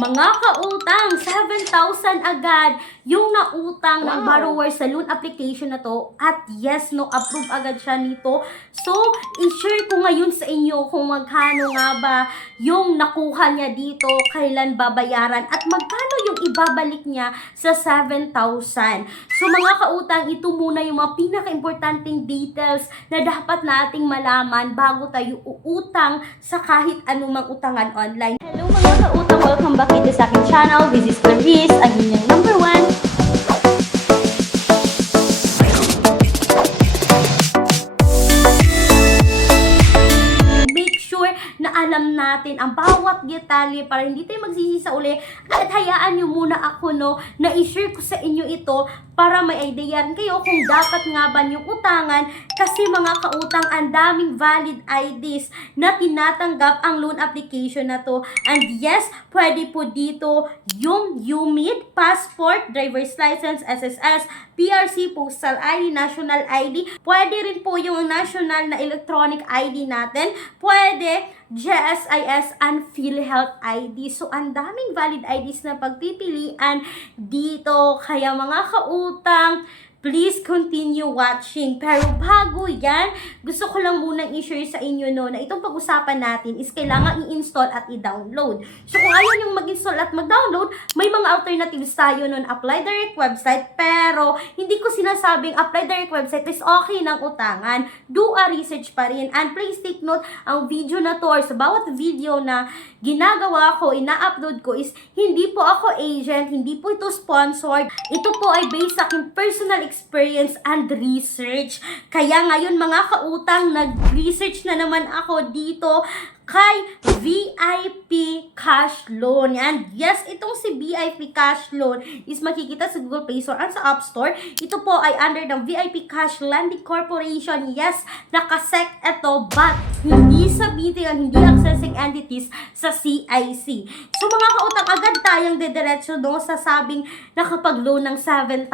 Mga kautang, 7,000 agad yung nautang ng borrower sa loan application na to. At yes, no, approve agad siya nito. So, i-share ko ngayon sa inyo kung magkano nga ba yung nakuha niya dito, kailan babayaran, at magkano yung ibabalik niya sa 7,000. So, mga kautang, ito muna yung mga pinaka-importanting details na dapat nating malaman bago tayo uutang sa kahit anumang utangan online. Hello mga kautang, welcome back dito sa aking channel. This is Clarice, ang inyong number 1. Na alam natin ang bawat detalye para hindi tayo magsisi sa uli, at hayaan nyo muna ako na i-share ko sa inyo ito para may idea kayo kung dapat nga ba yung utangan, kasi mga kautang, ang daming valid IDs na tinatanggap ang loan application na to. And yes, pwede po dito yung UMID, passport, driver's license, SSS, PRC, postal ID, national ID. Pwede rin po yung national na electronic ID natin. Pwede GSIS and PhilHealth ID. So, ang daming valid IDs na pagpipilian dito. Kaya mga kautang, please continue watching. Pero bago yan, gusto ko lang munang i-share sa inyo na itong pag-usapan natin is kailangan i-install at i-download. So kung ayaw nyo mag-install at mag-download, may mga alternatives tayo nun. Apply direct website, pero hindi ko sinasabing apply direct website is okay ng utangan. Do a research pa rin. And please take note, ang video na to or sa bawat video na ginagawa ko, ina-upload ko is hindi po ako agent, hindi po ito sponsored. Ito po ay based sa aking personal experience and research. Kaya ngayon mga kautang, nag-research na naman ako dito kay VIP Cash Loan. And yes, itong si VIP Cash Loan is makikita sa Google Play Store at sa App Store. Ito po ay under ng VIP Cash Lending Corporation. Yes, nakasec ito, but hindi sabihin, hindi accessing entities sa CIC. So mga kautang, agad tayong dediretso sa sabing nakapag-loan ng 7,000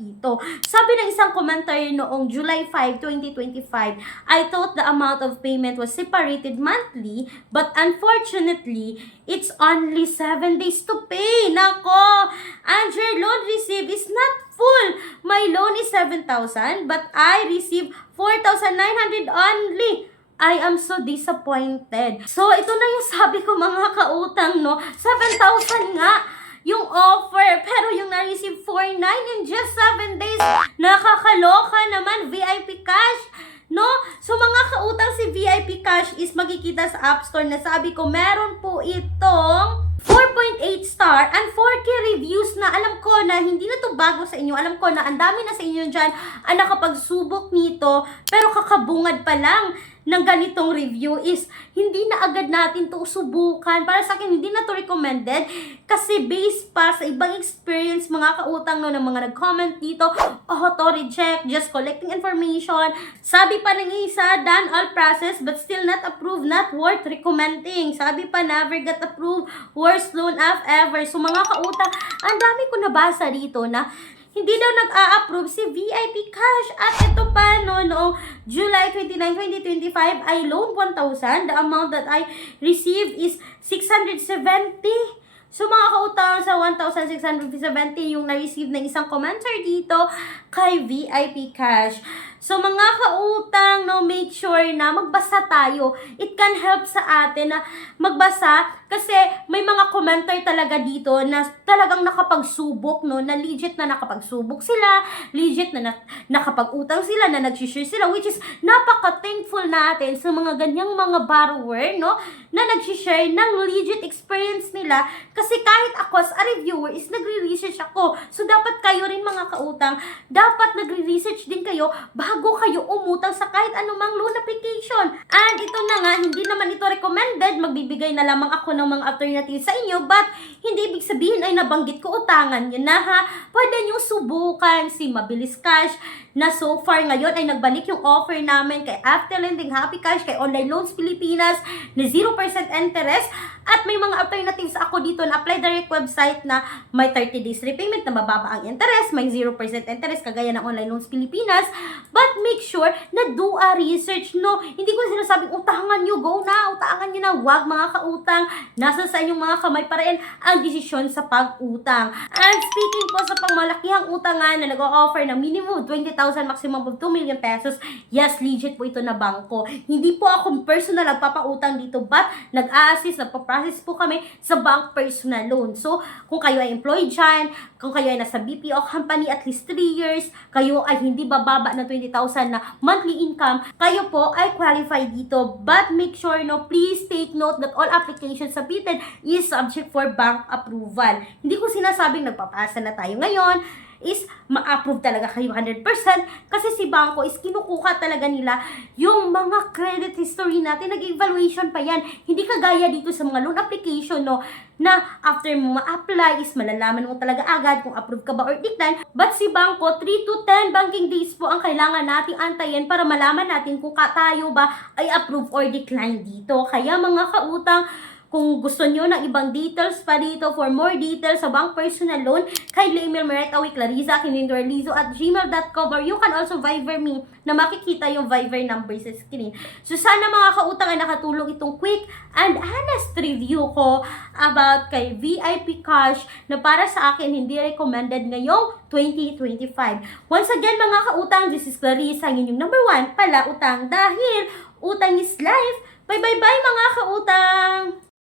dito. Sabi ng isang commentary noong July 5, 2025, I thought the amount of payment was separated monthly, but unfortunately, it's only 7 days to pay. Nako! And your loan received is not full. My loan is 7,000, but I received 4,900 only. I am so disappointed. So, ito na yung sabi ko mga kautang, 7,000 nga yung offer, pero yung na-receive 4,900 in just 7 days. Nakakaloka naman, VIP Cash. No? So mga kautang, si VIP Cash is makikita sa App Store na sabi ko, meron po itong 4.8 star and 4K reviews na alam ko na hindi na to bago sa inyo. Alam ko na ang dami na sa inyo dyan ang nakapagsubok nito, pero kakabungad pa lang ng ganitong review is hindi na agad natin to subukan. Para sa akin, hindi na to recommended kasi based pa sa ibang experience mga kautang ng mga nag-comment dito, auto-reject, just collecting information. Sabi pa ng isa, done all process but still not approved, not worth recommending. Sabi pa, never got approved, worst loan of ever. So mga kautang, ang dami ko nabasa dito na hindi daw nag-a-approve si VIP Cash. At ito pa, noong July 29, 2025, I loaned 1,000. The amount that I received is 670. So, mga kautang, sa 1,670 yung na-receive ng isang commenter dito kay VIP Cash. So, mga kautang, make sure na magbasa tayo. It can help sa atin na magbasa kasi may mga commenter talaga dito na talagang nakapagsubok, na legit na nakapagsubok sila, legit na nakapag-utang sila, na nag-share sila, which is napaka-thankful natin sa mga ganyang mga borrower, na nag-share ng legit experience nila. Kasi kahit ako as a reviewer is nagre-research ako. So, dapat kayo rin mga kautang, dapat nagre-research din kayo bago kayo umutang sa kahit anumang loan application. And ito na nga, hindi naman ito recommended. Magbibigay na lamang ako ng mga alternatives sa inyo, but hindi ibig sabihin ay nabanggit ko utangan yun na ha. Pwede nyo subukan si Mabilis Cash na so far ngayon ay nagbalik yung offer namin kay After Lending Happy Cash, kay Online Loans Pilipinas na 0% interest. At may mga alternatives ako dito na Apply Direct website na may 30 days repayment na mababa ang interest, may 0% interest kagaya ng Online Loans Pilipinas. But make sure na do a research, no? Hindi ko sinasabing utangan nyo, go na, utangan nyo na, wag mga kautang. Nasa sa inyong mga kamay pa rin ang desisyon sa pag-utang. And speaking po sa pangmalakihang utangan na nag-o-offer ng minimum 20,000, maximum of 2 million pesos, yes, legit po ito na bangko. Hindi po ako personal nagpapautang dito, but nag-a-assist, nagpa-process po kami sa bank personal loan. So, kung kayo ay employed dyan, kung kayo ay nasa BPO company at least 3 years, kayo ay hindi bababa ng 20,000 na monthly income, kayo po ay qualified dito. But make sure, no, please take note that all applications submitted is subject for bank approval. Hindi ko sinasabing nagpapasa na tayo ngayon, is ma-approve talaga kayo 100% kasi si Bangko is kinukuha talaga nila yung mga credit history natin, nag-evaluation pa yan. Hindi kagaya dito sa mga loan application, no, na after mo ma-apply is malalaman mo talaga agad kung approve ka ba or decline. But si Bangko, 3 to 10 banking days po ang kailangan nating antayin para malaman natin kung tayo ba ay approve or decline dito. Kaya mga kautang, kung gusto nyo ng ibang details pa dito, for more details sa bank personal loan, kindly email me right away, clarissa@gmail.com, or you can also Viber me na makikita yung Viber number sa screen. So sana mga kautang ay nakatulong itong quick and honest review ko about kay VIP Cash na para sa akin hindi recommended ngayong 2025. Once again mga kautang, this is Clarissa, ang inyong number 1 pala utang dahil utang is life. Bye bye bye mga kautang!